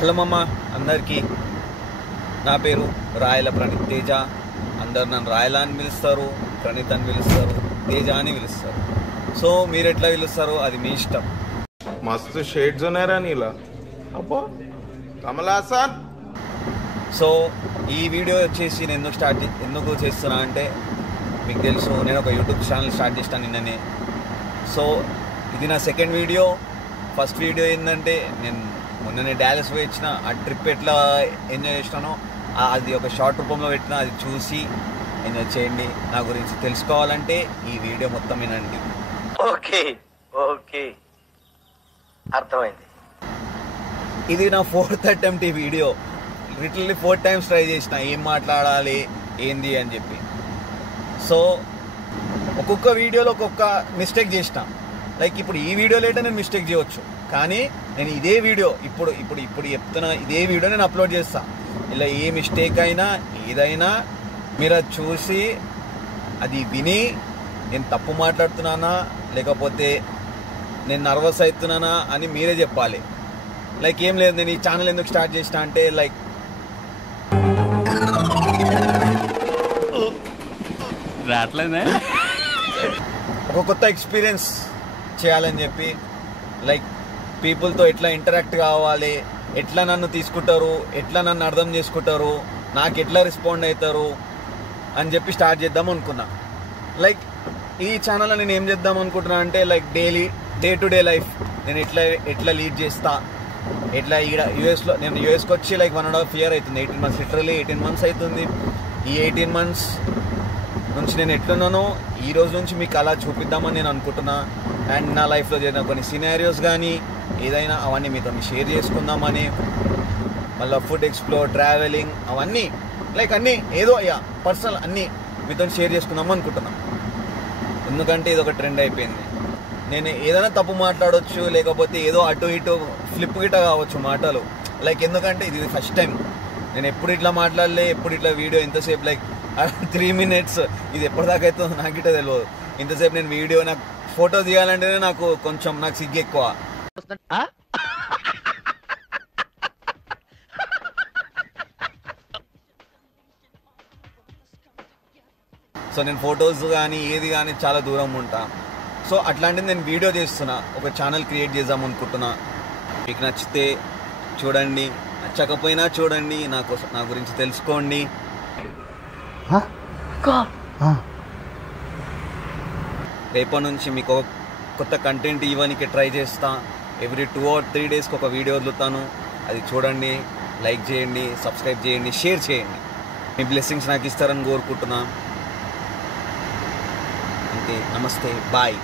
Hello మామ అందరికీ, నా పేరు రాయల ప్రణీత్ తేజ. అందరు నన్ను రాయల అని పిలుస్తారు, ప్రణీత్ అని పిలుస్తారు, తేజ అని పిలుస్తారు. సో మీరు ఎట్లా పిలుస్తారు అది మీ ఇష్టం. మస్తు షేడ్స్ ఉన్నారా నీలా అబ్బో కమల్ హాసన్. సో ఈ వీడియో వచ్చేసి నేను ఎందుకు చేస్తున్నా అంటే, మీకు తెలుసు నేను ఒక యూట్యూబ్ ఛానల్ స్టార్ట్ చేస్తాను నిన్ననే. సో ఇది నా సెకండ్ వీడియో. ఫస్ట్ వీడియో ఏంటంటే, నేను మొన్ననే డాలస్ పోయి వచ్చిన, ఆ ట్రిప్ ఎట్లా ఎంజాయ్ చేసినానో అది ఒక షార్ట్ రూపంలో పెట్టిన, అది చూసి ఎంజాయ్ చేయండి. నా గురించి తెలుసుకోవాలంటే ఈ వీడియో మొత్తం వినండి. ఓకే ఓకే అర్థమైంది. ఇది నా 4th అటెంప్ట్ ఈ వీడియో. లిటరల్లీ 4 times ట్రై చేసిన ఏం మాట్లాడాలి ఏంది అని చెప్పి. సో ఒక్కొక్క వీడియోలో ఒక్కొక్క మిస్టేక్ చేసిన. లైక్ ఇప్పుడు ఈ వీడియోలో అయితే నేను మిస్టేక్ చేయవచ్చు, కానీ నేను ఇదే వీడియో ఇప్పుడు చెప్తున్నా, ఇదే వీడియో నేను అప్లోడ్ చేస్తా. ఇలా ఏ మిస్టేక్ అయినా ఏదైనా మీరు అది చూసి అది విని నేను తప్పు మాట్లాడుతున్నానా లేకపోతే నేను నర్వస్ అవుతున్నానా అని మీరే చెప్పాలి. లైక్ ఏం లేదు, నేను ఈ ఛానల్ ఎందుకు స్టార్ట్ చేసిన అంటే, లైక్ ఒక కొత్త ఎక్స్పీరియన్స్ చేయాలని చెప్పి, లైక్ పీపుల్తో ఎట్లా ఇంటరాక్ట్ కావాలి, ఎట్లా నన్ను తీసుకుంటారు, ఎట్లా నన్ను అర్థం చేసుకుంటారు, నాకు ఎట్లా రెస్పాండ్ అవుతారు అని చెప్పి స్టార్ట్ చేద్దాం అనుకున్నా. లైక్ ఈ ఛానల్లో నేను ఏం చేద్దాం అనుకుంటున్నా అంటే, like day to day life నేను ఎట్లా లీడ్ చేస్తా, ఎట్లా ఇక్కడ నేను యూఎస్కి వచ్చి లైక్ 1.5 year అవుతుంది. 18 months, లిటరల్లీ 18 months అవుతుంది. ఈ 18 months నుంచి నేను ఎట్లున్నానో ఈ రోజు నుంచి మీకు అలా చూపిద్దామని నేను అనుకుంటున్నా. అండ్ నా లైఫ్లో జరిగిన కొన్ని సినారియోస్ కానీ ఏదైనా అవన్నీ మీతో షేర్ చేసుకుందామని, మళ్ళీ ఫుడ్ ఎక్స్ప్లోర్, ట్రావెలింగ్, అవన్నీ లైక్ అన్నీ ఏదో పర్సనల్ అన్నీ మీతో షేర్ చేసుకుందాం అనుకుంటున్నా. ఎందుకంటే ఇది ఒక ట్రెండ్ అయిపోయింది. నేను ఏదైనా తప్పు మాట్లాడవచ్చు, లేకపోతే ఏదో అటు ఇటు ఫ్లిప్ గిట్ట కావచ్చు మాటలు. లైక్ ఎందుకంటే ఇది ఫస్ట్ టైం నేను ఎప్పుడు ఇట్లా మాట్లాడలే, ఎప్పుడు ఇట్లా వీడియో ఇంతసేపు లైక్ 3 minutes ఇది ఎప్పటిదాకా అవుతుందో నాకు గిట్ట తెలియదు. ఇంతసేపు నేను వీడియో నాకు ఫోటో తీయాలంటేనే నాకు సిగ్గు ఎక్కువ. సో నేను ఫొటోస్ కానీ ఏది కానీ చాలా దూరం ఉంటా. సో అట్లాంటిది నేను వీడియో చేస్తున్నా, ఒక ఛానల్ క్రియేట్ చేద్దాం అనుకుంటున్నా. మీకు నచ్చితే చూడండి, నచ్చకపోయినా చూడండి, నా గురించి తెలుసుకోండి. రేపటి నుంచి మీకు ఒక కొత్త కంటెంట్ ఇవ్వడానికి ట్రై చేస్తా. ఎవ్రీ 2 or 3 days ఒక వీడియో వదులుతాను. అది చూడండి, లైక్ చేయండి, సబ్స్క్రైబ్ చేయండి, షేర్ చేయండి. మీ బ్లెస్సింగ్స్ నాకు ఇస్తారని కోరుకుంటున్నా. అంతే, నమస్తే, బాయ్.